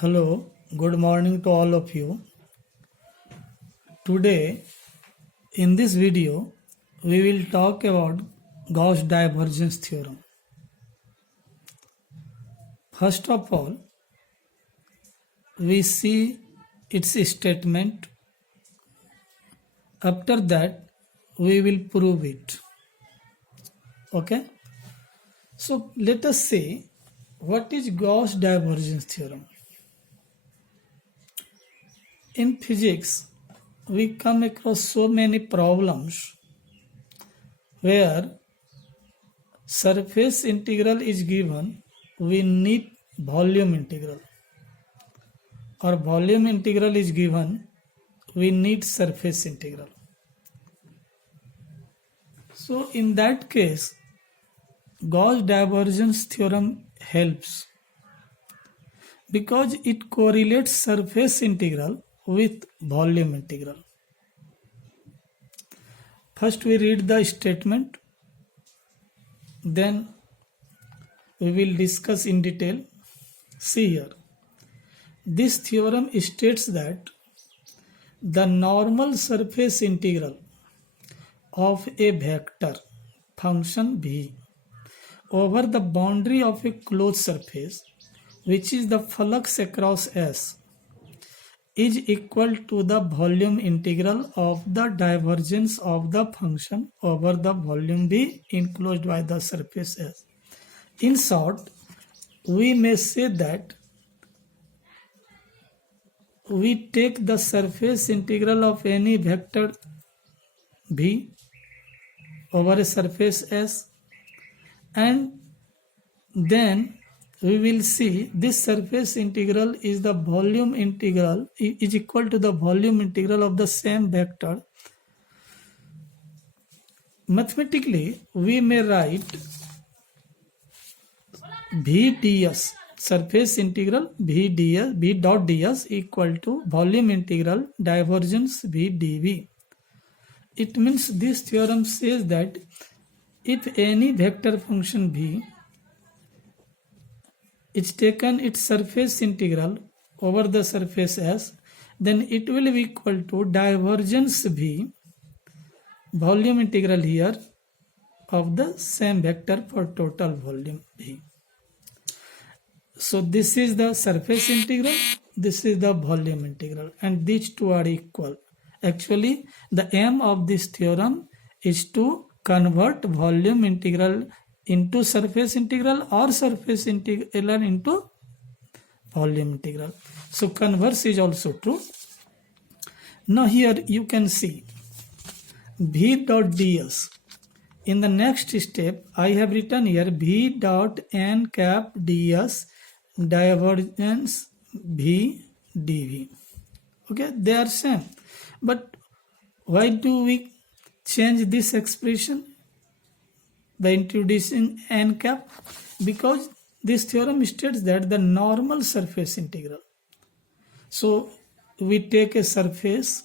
Hello, good morning to all of you. Today, in this video, we will talk about Gauss divergence theorem. First of all, we see its statement. After that, we will prove it. Okay? So, let us say what is Gauss divergence theorem. In physics, we come across so many problems where surface integral is given, we need volume integral, or volume integral is given, we need surface integral. So in that case, Gauss divergence theorem helps because it correlates surface integral with volume integral. First we read the statement, then we will discuss in detail. See here, this theorem states that the normal surface integral of a vector function v over the boundary of a closed surface, which is the flux across S, is equal to the volume integral of the divergence of the function over the volume v enclosed by the surface S. In short, we may say that we take the surface integral of any vector v over a surface S, and then we will see this surface integral is the volume integral is equal to the volume integral of the same vector. Mathematically, we may write v ds, surface integral v ds, v dot ds equal to volume integral divergence v dv. It means this theorem says that if any vector function v is taken its surface integral over the surface S, then it will be equal to divergence v, volume integral here, of the same vector for total volume v. So this is the surface integral, this is the volume integral, and these two are equal. Actually, the aim of this theorem is to convert volume integral into surface integral or surface integral into volume integral. So converse is also true. Now here you can see v dot ds. In the next step, I have written here v dot n cap ds divergence v dv. Okay, they are same. But why do we change this expression by introducing n cap? Because this theorem states that the normal surface integral. So we take a surface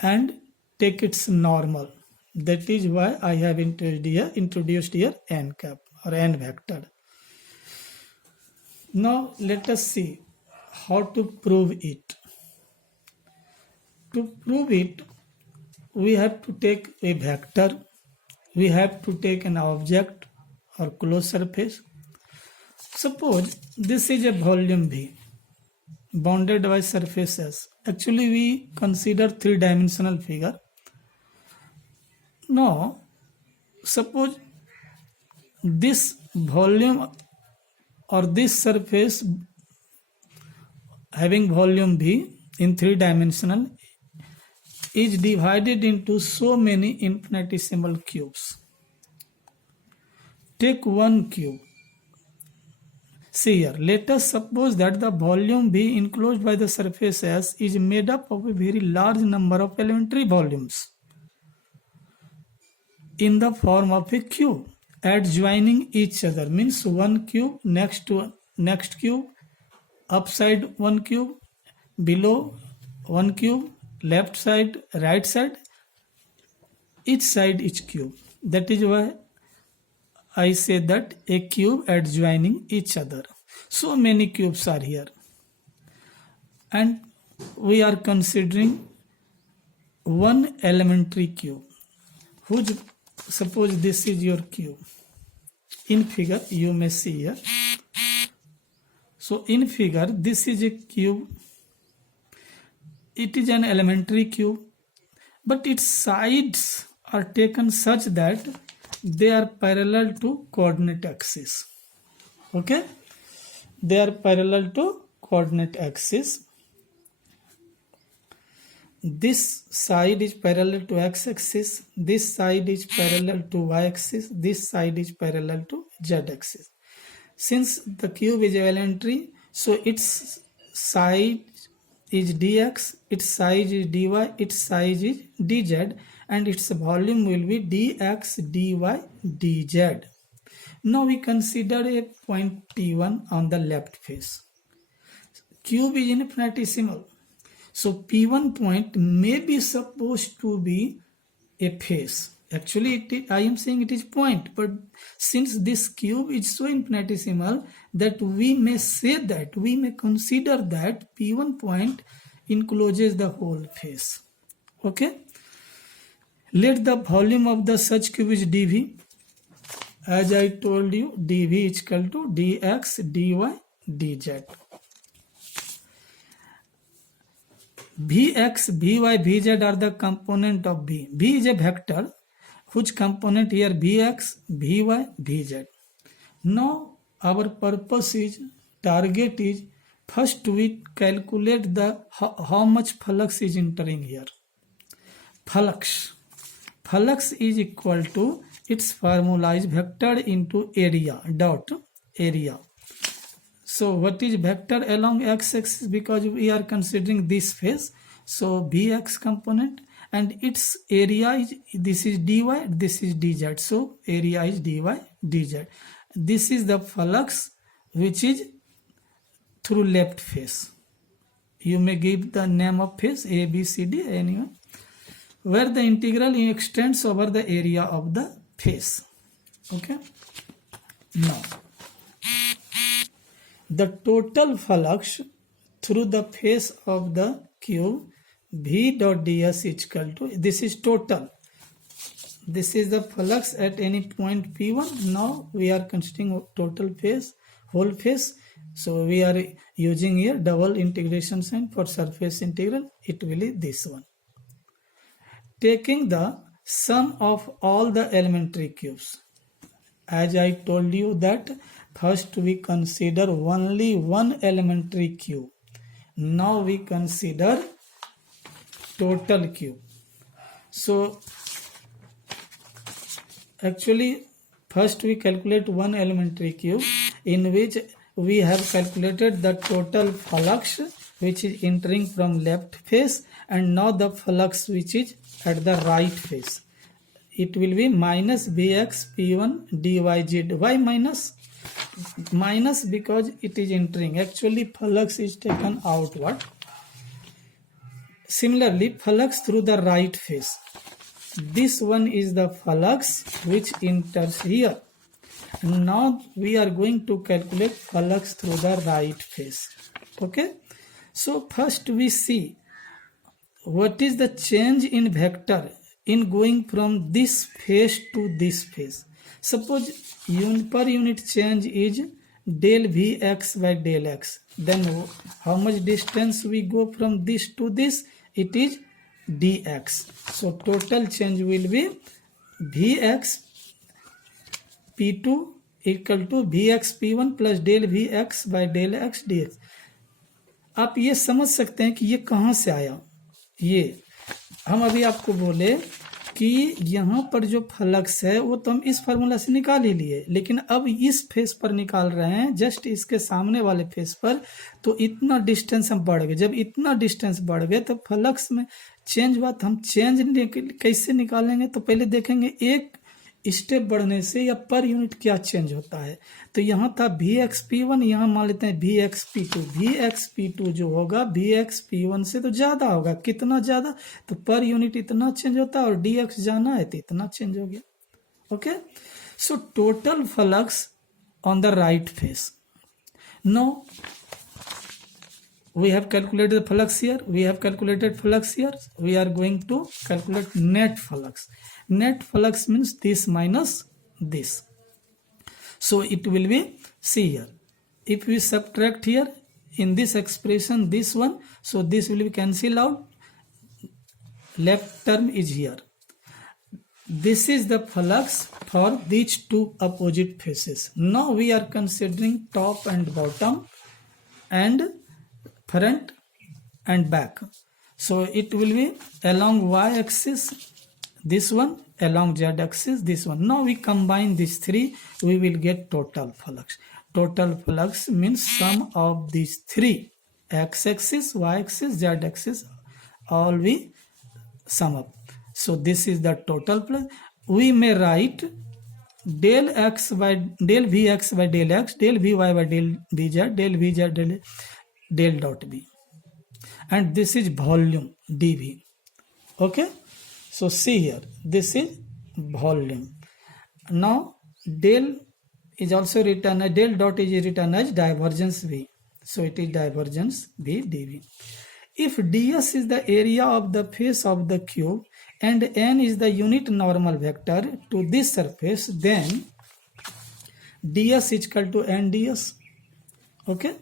and take its normal. That is why I have introduced here n cap or n vector. Now let us see how to prove it. To prove it, we have to take a vector, we have to take an object or closed surface. Suppose this is a volume V bounded by surface S. Actually, we consider three-dimensional figure. Now, suppose this volume or this surface having volume V in three-dimensional is divided into so many infinitesimal cubes. Take one cube. See here, let us suppose that the volume V enclosed by the surface S is made up of a very large number of elementary volumes in the form of a cube adjoining each other, means one cube next to next cube, upside one cube, below one cube, left side, right side, each side each cube. That is why I say that a cube adjoining each other. So many cubes are here. and we are considering one elementary cube, whose suppose this is your cube. In figure you may see here. So in figure this is a cube. It is an elementary cube, but its sides are taken such that they are parallel to coordinate axis. Okay, they are parallel to coordinate axis. This side is parallel to x-axis, this side is parallel to y-axis, this side is parallel to z-axis. Since the cube is elementary, so its side is dx, its size is dy, its size is dz, and its volume will be dx, dy, dz. Now we consider a point P1 on the left face. Cube is infinitesimal. So P1 point may be supposed to be a face. Actually, I am saying it is point, but since this cube is so infinitesimal that we may say that, we may consider that P1 point encloses the whole face. Okay. Let the volume of the such cube is dV. As I told you, dV is equal to dx, dy, dz. Vx, Vy, Vz are the component of V. V is a vector whose component here Vx, Vy, Vz. Now our purpose is, target is, first we calculate the how much flux is entering here. Flux is equal to, its formula is vector into area, dot area. So what is vector along x-axis, because we are considering this face. So Vx component, and its area is, this is dy, this is dz. So area is dy, dz. This is the flux which is through left face. You may give the name of face A, B, C, D, anyone, where the integral extends over the area of the face. Okay. Now the total flux through the face of the cube V dot ds is equal to, this is total. This is the flux at any point P1. Now we are considering total face, whole face. So we are using here double integration sign for surface integral. It will be this one. Taking the sum of all the elementary cubes. As I told you that first we consider only one elementary cube. Now we consider total cube. So actually first we calculate one elementary cube, in which we have calculated the total flux which is entering from left face, and now the flux which is at the right face. It will be minus Vx P1 dyz. Why minus? Minus because it is entering. Actually flux is taken outward. Similarly, flux through the right face. This one is the flux which enters here. Now we are going to calculate flux through the right face. Okay. So first we see what is the change in vector in going from this face to this face. Suppose per unit change is del Vx by del x. Then how much distance we go from this to this? It is dx. So total change will be Vx P2 equal to Vx P1 plus del Vx by del x dx. आप ये समझ सकते हैं कि ये कहाँ से आया. ये हम अभी आपको बोले कि यहाँ पर जो फ्लक्स है वो तो हम इस फार्मूला से निकाल ही लिए, लेकिन अब इस फेस पर निकाल रहे हैं, जस्ट इसके सामने वाले फेस पर. तो इतना डिस्टेंस हम बढ़ गए. जब इतना डिस्टेंस बढ़ गए तो फ्लक्स में चेंज हुआ. तो हम चेंज कैसे निकालेंगे? तो पहले देखेंगे एक स्टेप बढ़ने से या पर यूनिट क्या चेंज होता है. तो यहाँ था Vx_P1, यहाँ मान लेते हैं Vx_P2. Vx_P2 जो होगा Vx_P1 से तो ज़्यादा होगा. कितना ज़्यादा? तो पर यूनिट इतना चेंज होता है, और dx जाना है तो इतना चेंज हो गया. Okay. So total flux on the right face. No we have calculated the flux here, we have calculated flux here, we are going to calculate net flux. Net flux means this minus this. So it will be, see here, if we subtract here in this expression this one, so this will be cancelled out, left term is here. This is the flux for these two opposite faces. Now we are considering top and bottom and front and back. So it will be along y-axis, this one, along z-axis, this one. Now we combine these three, we will get total flux. Total flux means sum of these three, x-axis, y-axis, z-axis, all we sum up. So this is the total flux. We may write del x by del vx by del x, del vy by del vz, del vz del dot b, and this is volume dv. Okay, so see here, this is volume. Now del is also written as, del dot is written as divergence v, so it is divergence v dv. If ds is the area of the face of the cube and n is the unit normal vector to this surface, then ds is equal to n ds. Okay,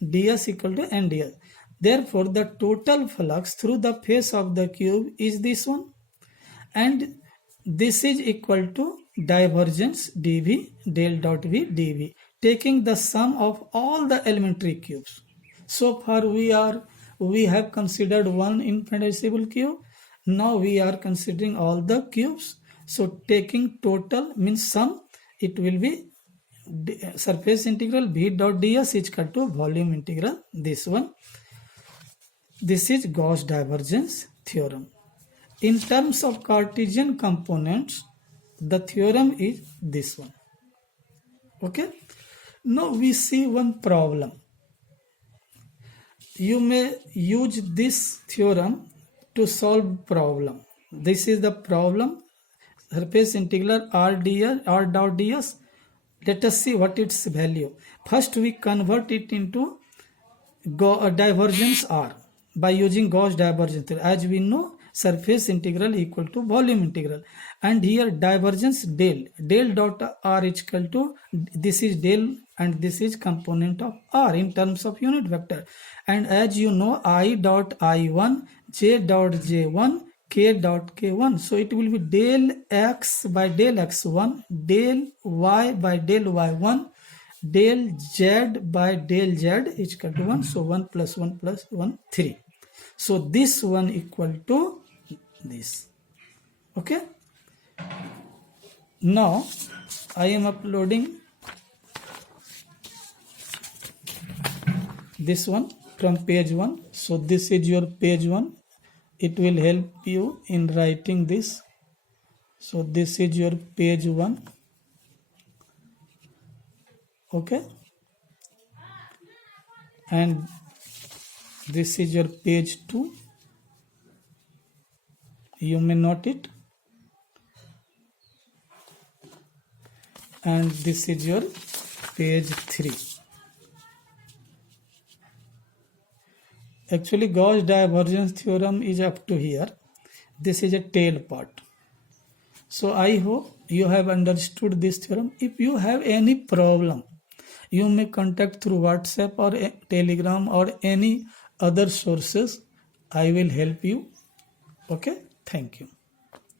ds equal to n ds. Therefore the total flux through the face of the cube is this one, and this is equal to divergence dv del dot v dv, taking the sum of all the elementary cubes. So far we have considered one infinitesimal cube. Now we are considering all the cubes. So taking total means sum, it will be surface integral v dot ds is equal to volume integral this one. This is Gauss divergence theorem. In terms of Cartesian components, the theorem is this one. Okay. Now we see one problem. You may use this theorem to solve problem. This is the problem, surface integral r dot ds. Let us see what its value. First we convert it into divergence r by using Gauss divergence theorem. As we know, surface integral equal to volume integral, and here divergence del dot r is equal to, this is del and this is component of r in terms of unit vector, and as you know, I dot i1, j dot j1, k dot k1, so it will be del x by del x1, del y by del y1, del z by del z is equal to 1, so 1 plus 1 plus 1 3. So this one equal to this. Okay, now I am uploading this one from page 1. So this is your page 1. It will help you in writing this. So this is your page 1. Okay, and this is your page 2. You may note it, and this is your page 3. Actually Gauss divergence theorem is up to here. This is a tail part. So I hope you have understood this theorem. If you have any problem, you may contact through WhatsApp or Telegram or any other sources. I will help you. Okay, thank you.